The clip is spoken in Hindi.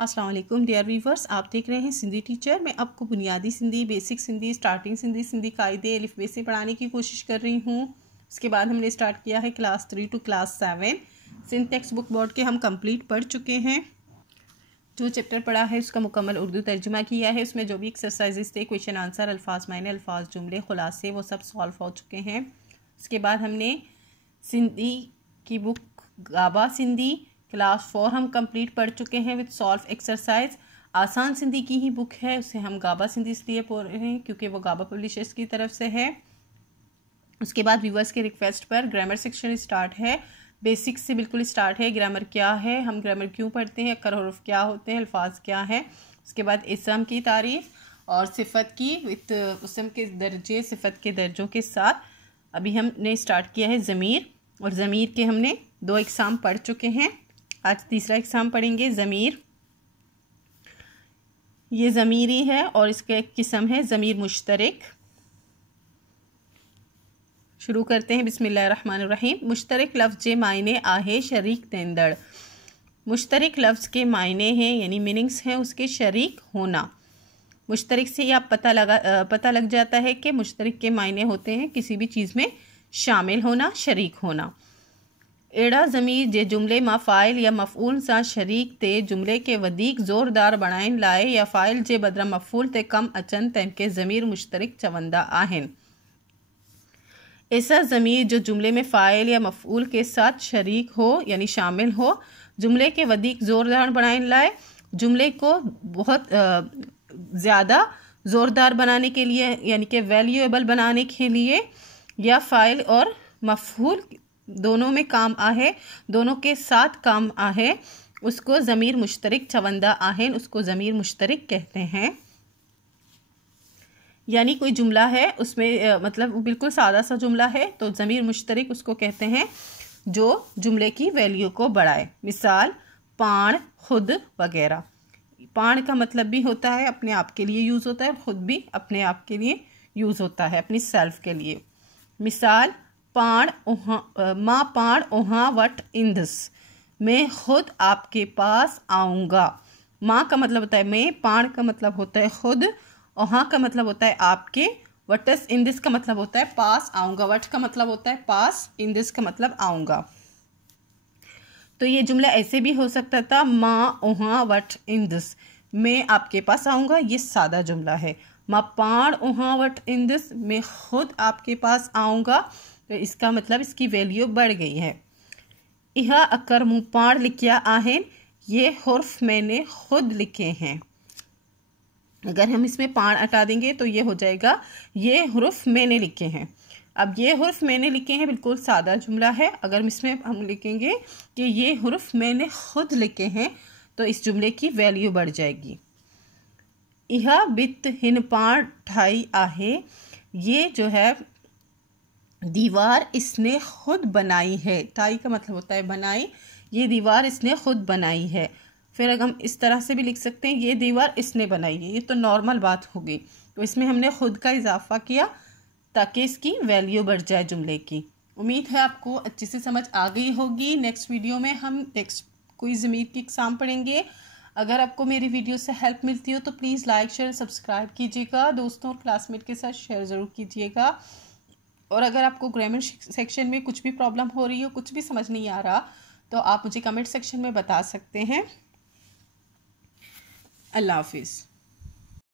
अस्सलाम वालेकुम डियर व्यूवर्स, आप देख रहे हैं सिंधी टीचर। मैं आपको बुनियादी सिंधी, बेसिक सिंधी, स्टार्टिंग सिंधी, सिंधी कायदे अलिफ बे से पढ़ाने की कोशिश कर रही हूँ। उसके बाद हमने स्टार्ट किया है class 3 to class 7। Sindh text book board के हम कंप्लीट पढ़ चुके हैं। जो चैप्टर पढ़ा है उसका मुकम्मल उर्दू तर्जुमा किया है। उसमें जो भी एक्सरसाइजेस थे, क्वेश्चन आंसर, अल्फाज मायने, अल्फाज जुमले, खुलासे, वो सब सॉल्व हो चुके हैं। उसके बाद हमने सिंधी की बुक गाबा सिंधी क्लास 4 हम कंप्लीट पढ़ चुके हैं विद सॉल्व एक्सरसाइज। आसान सिंधी की ही बुक है, उसे हम गाबा सिंधी इसलिए पढ़ रहे हैं क्योंकि वो गाबा पब्लिशर्स की तरफ से है। उसके बाद व्यूवर्स के रिक्वेस्ट पर ग्रामर सेक्शन स्टार्ट है। बेसिक्स से बिल्कुल स्टार्ट है। ग्रामर क्या है, हम ग्रामर क्यों पढ़ते हैं, अकर हरूफ क्या होते हैं, अल्फाज क्या है। उसके बाद इसम की तारीफ और सिफत की विद उसम के दर्जे, सिफत के दर्जों के साथ। अभी हमने स्टार्ट किया है ज़मीर, और ज़मीर के हमने 2 एग्ज़ाम पढ़ चुके हैं। आज तीसरा एग्ज़ाम पढ़ेंगे ज़मीर। ये ज़मीरी है और इसका एक किस्म है ज़मीर मुश्तरक। शुरू करते हैं बिस्मिल्लाहिर्रहमानिर्रहीम। मुश्तरक लफ्ज़ जे मायने आहे शरीक तेंदड़। मुश्तरक लफ्ज़ के मायने हैं यानी मीनिंग्स हैं उसके शरीक होना। मुश्तरक से आप पता लग जाता है कि मुश्तरक के मायने होते हैं किसी भी चीज़ में शामिल होना, शरीक होना। एड़ा ज़मीर जे जुमले मां फ़ाइल या मफ़ऊल सां शरीक ते जुमले के वधीक ज़ोरदार बणाइण लाइ या फ़ाइल जे बदिरां मफ़ऊल ते कम अचनि तंहिंखे ज़मीर मुश्तरक चवंदा आहिनि। ऐसा ज़मीर जो जुमले में फ़ाइल या मफ़ऊल के साथ शरीक हो यानी शामिल हो, जुमले के वधीक ज़ोरदार बणाइण लाइ, जुमले को बहुत ज़्यादा ज़ोरदार बनाने के लिए यानी कि वैल्यूएबल बनाने के लिए, या फ़ाइल और मफ़ऊल दोनों में काम आहे, दोनों के साथ काम आहे, उसको ज़मीर मुश्तरक चवंदा आहिन, उसको ज़मीर मुश्तरक कहते हैं। यानी कोई जुमला है उसमें मतलब बिल्कुल सादा सा जुमला है तो ज़मीर मुश्तरक उसको कहते हैं जो जुमले की वैल्यू को बढ़ाए। मिसाल पाण, खुद वगैरह। पाण का मतलब भी होता है अपने आप के लिए यूज़ होता है, खुद भी अपने आप के लिए यूज़ होता है, अपनी सेल्फ के लिए। मिसाल पाण माँ पाण ओहा वट इंदस, मैं खुद आपके पास आऊँगा। माँ का मतलब होता है मैं, पाण का मतलब होता है खुद, ओहा का मतलब होता है आपके, वटस इंदिस का मतलब होता है पास आऊँगा। वट का मतलब होता है पास, इंदिस का मतलब आऊँगा। तो ये जुमला ऐसे भी हो सकता था, माँ ओहा वट इंदिस, मैं आपके पास आऊँगा, ये सादा जुमला है। माँ पाण ओहा वट इंदिस, मैं खुद आपके पास आऊँगा, तो इसका मतलब इसकी वैल्यू बढ़ गई है। यह अकर मुँह पाण लिखिया आहिन, ये हुर्फ मैंने खुद लिखे हैं। अगर हम इसमें पाण हटा देंगे तो ये हो जाएगा ये हुर्फ मैंने लिखे हैं। अब ये हुर्फ मैंने लिखे हैं बिल्कुल सादा जुमला है। अगर इसमें हम लिखेंगे कि ये हुर्फ मैंने खुद लिखे हैं तो इस जुमले की वैल्यू बढ़ जाएगी। यह बित हिन पाण ठाई आहे, ये जो है दीवार इसने खुद बनाई है। टाई का मतलब होता है बनाई, ये दीवार इसने खुद बनाई है। फिर अगर हम इस तरह से भी लिख सकते हैं ये दीवार इसने बनाई है, ये तो नॉर्मल बात होगी। तो इसमें हमने खुद का इजाफा किया ताकि इसकी वैल्यू बढ़ जाए जुमले की। उम्मीद है आपको अच्छे से समझ आ गई होगी। नेक्स्ट वीडियो में हम नेक्स्ट कोई ज़मीर की एग्ज़ाम पढ़ेंगे। अगर आपको मेरी वीडियो से हेल्प मिलती हो तो प्लीज़ लाइक शेयर सब्सक्राइब कीजिएगा, दोस्तों और क्लासमेट के साथ शेयर ज़रूर कीजिएगा। और अगर आपको ग्रामर सेक्शन में कुछ भी प्रॉब्लम हो रही हो, कुछ भी समझ नहीं आ रहा, तो आप मुझे कमेंट सेक्शन में बता सकते हैं। अल्लाह हाफिज़।